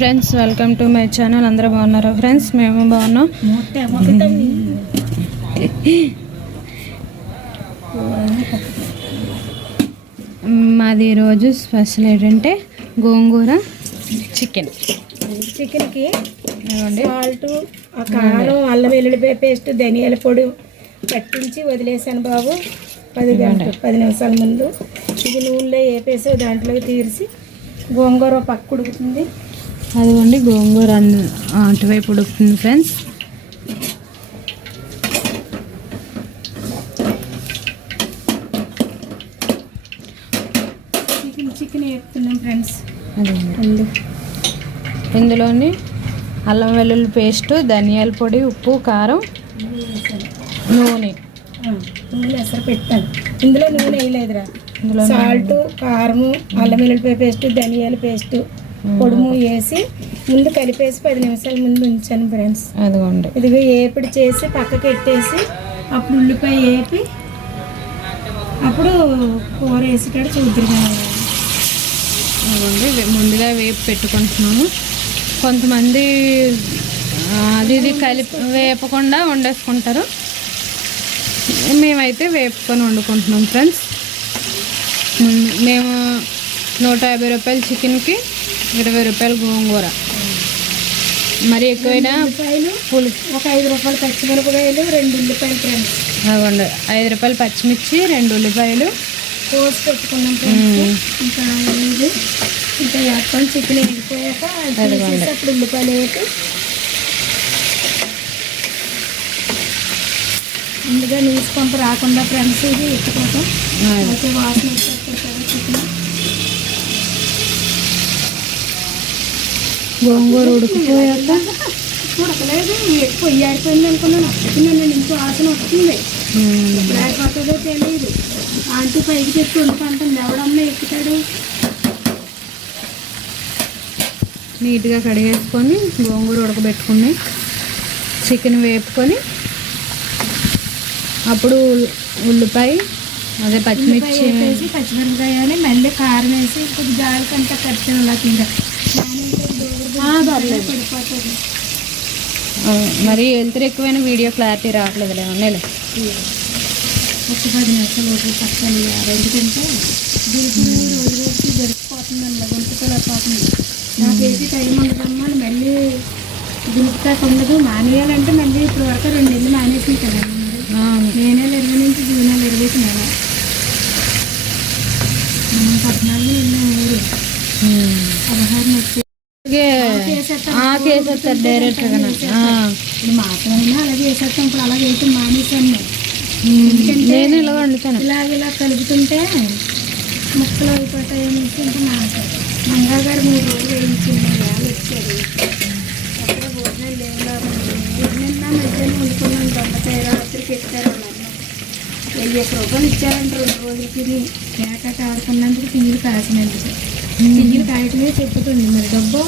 Friends welcome to my channel. అందరూ బాగున్నారా friends? మేము బాగున్నాం. మాది ఈరోజు స్పెషల్ ఏంటంటే గోంగూర చికెన్ చికెన్కి సాల్ట్ ఆ కారం అల్లం వెల్లుల్లిపాయ పేస్ట్ ధనియాల పొడి పట్టించి వదిలేసాను బాబు. పది గంటలు పది నిమిషాల ముందు. ఇది నూనెలో వేపేసి దాంట్లోకి తీర్చి గోంగూర పక్క ఉడుకుతుంది. అదిగోండి గోంగూర అన్ని- అటువైపు ఉడుకుతుంది ఫ్రెండ్స్. చికెన్ చికెన్ వేస్తున్నాం ఫ్రెండ్స్. అదిగోండి. ఇందులోని అల్లం వెల్లుల్లి పేస్ట్ ధనియాల పొడి ఉప్పు కారం నూనె. నూనె ఎసరు పెట్టాను. ఇందులో నూనె వేయలేదురా. ఇందులో సాల్ట్ కారము అల్లం వెల్లుల్లిపాయ పేస్ట్ ధనియాల పేస్ట్ పొడుము వేసి ముందు కలిపేసి పది నిమిషాల ముందు ఉంచాను ఫ్రెండ్స్ అదిగోండి. ఇదిగో ఏపిడి చేసి పక్కకి పెట్టేసి అప్పుడు ఉల్లిపాయ వేపి అప్పుడు కూర వేసేటట్టు చూద్దరు అదిగోండి ముందుగా వేపు పెట్టుకుంటున్నాము. కొంతమంది అది ఇది కలిపి వేపకుండా వండేసుకుంటారు. మేమైతే వేపుకొని వండుకుంటున్నాం ఫ్రెండ్స్ మేము నూట యాభై రూపాయల చికెన్కి ఇరవై రూపాయలు గోంగూర. మరి ఎక్కువైనా పులు ఒక ఐదు రూపాయలు పచ్చిమిరపకాయలు రెండు ఉల్లిపాయలు ఫ్రెండ్స్ ఐదు రూపాయలు పచ్చిమిర్చి రెండు ఉల్లిపాయలు. కోసి పెట్టుకున్నాం ఫ్రెండ్స్ ఇంకా ఇది ఇంకా వేస్తాం చికెన్ అప్పుడు ఉల్లిపాయలు వేసి. ముందుగా నీసు పంపు రాకుండా ఫ్రెండ్స్ ఇది ఎత్తుకోవటం. అయితే వాసన కదా చికెన్. గోంగూర ఉడికిపోయాక? ఉడకలేదు పొయ్యి ఆడిపోయింది అనుకున్నాను. అప్పటికి నేను ఇంకో వాసన వస్తుంది లేకపోతుందో తెలియదు. ఆంటీ పైకి తెచ్చి వండుకుంటుంది ఎవడన్నా ఎక్కుతాడు? నీట్గా కడిగేసుకొని గోంగూర ఉడకబెట్టుకుని చికెన్ వేపుకొని అప్పుడు ఉల్- ఉల్లిపాయ అదే పచ్చిమిర్చి. వేసి పచ్చిమిరపకాయ మళ్ళీ కారం వేసి కొద్ది గాలికంతా ఖర్చు అలా తింటా. పడిపోతుంది ఆ, మరి వెళ్తారు ఎక్కువైన వీడియో క్లారిటీ రావట్లేదులే ఉండేలే ఒక పది నిమిషాలు పక్కన ఎందుకంటే దీనికి రోజు రోజుకి దొరికిపోతుంది అలా గుంటకలా పోతుంది నాకేసి టైం ఉండదమ్మా మళ్ళీ దులుపుతాక ఉండదు. మానేయాలంటే మళ్ళీ ఇప్పుడు వరకు రెండు నెలలు కేసేస్తారు డైరెక్ట్గా ఇప్పుడు మాత్రమైనా అలాగే వేసేస్తాం ఇప్పుడు అలాగే అయితే మానేసాను నేను ఇలా వండుతాను. ఇలాగ ఇలా కలుపుతుంటే ముక్కలు అయిపోతాయి అనేసి ఇంకా మంగా గారు మూడు రోజులు వేయించింది వేలు వచ్చారు అక్కడ భోజనాలు లేవు. నిన్న మధ్యాహ్నం వండుకున్నాను దొండకాయ రాత్రికి ఎత్తారు వెయ్యి రూపాయలు ఇచ్చారంట రెండు రోజులకి. కేక ఆడుకున్నందుకు టీవీలు కాసినందుకు. కాయటమే చెప్పుతుంది మరి డబ్బు?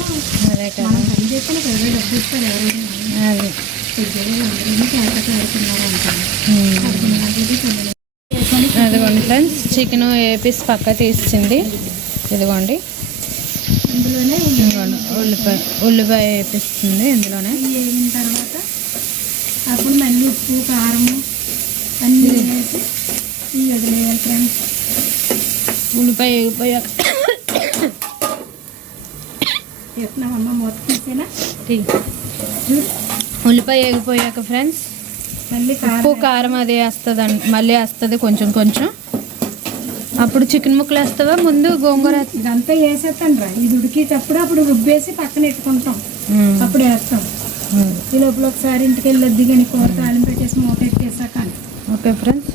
అదే కదా. పని చేస్తే కదా డబ్బు ఇస్తారు ఎవరైనా. అది. అదిగోండి ఫ్రెండ్స్ చికెన్ వేపేసి పక్క తీసింది. ఇదిగోండి. ఇదిగోండి ఉల్లిపాయ ఉల్లిపాయ వేపిస్తుంది ఇందులోనే. వేగిన తర్వాత అప్పుడు మళ్ళీ ఉప్పు కారము అన్నీ వేసి వదిలేయాలి ఫ్రెండ్స్. ఉల్లిపాయ వేగిపోయాక చెప్తున్నామమ్మ మూత తీసేనా. ఉల్లిపాయ వేగిపోయాక ఫ్రెండ్స్ మళ్ళీ ఉప్పు కారం అది వేస్తుంది మళ్ళీ వేస్తుంది కొంచెం కొంచెం. అప్పుడు చికెన్ ముక్కలు వేస్తావా? ముందు గోంగూర ఇదంతా వేసేస్తాను రా. ఇది ఉడికేటప్పుడు అప్పుడు రుబ్బేసి పక్కన ఎట్టుకుంటాం ఉమ్. అప్పుడు వేస్తాం. ఈ లోపల ఒకసారి ఇంటికి వెళ్ళొద్ది కానీ కూర తాళం పెట్టేసి మూత ఎట్టేసాక ఓకే ఫ్రెండ్స్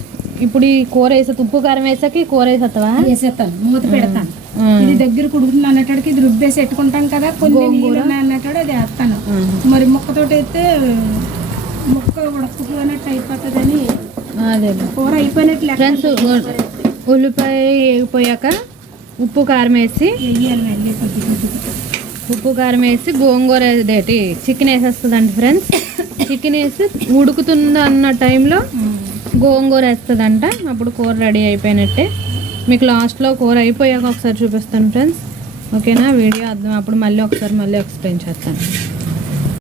ఇప్పుడు ఈ కూర వేసా ఉప్పు కారం వేసాక కూర వేసేస్తావా వేసేస్తాను మూత పెడతాను. ఇది దగ్గర కుడుకుతుంది అన్నట్టుకి ఇది రుబ్బేసి ఎట్టుకుంటాం కదా కొన్ని నీళ్ళు అన్నట్టు అది వేస్తాను. మరి ముక్కతోటి అయితే ముక్క ఉడకపోయినట్టు అయిపోతుందని అదే కూర అయిపోయినట్టు లెక్క ఫ్రెండ్స్ ఉల్లిపాయ వేగిపోయాక ఉప్పు కారం వేసి ఉప్పు కారం వేసి గోంగూర చికెన్ వేసేస్తుందండి ఫ్రెండ్స్ చికెన్ వేసి ఉడుకుతుంది అన్న టైంలో గోంగూర వేస్తుందంట. అప్పుడు కూర రెడీ అయిపోయినట్టే. మీకు లాస్ట్లో కూర అయిపోయాక ఒకసారి చూపిస్తాను ఫ్రెండ్స్. ఓకేనా? వీడియో అర్థం అప్పుడు మళ్ళీ ఒకసారి మళ్ళీ ఎక్స్ప్లెయిన్ చేస్తాను.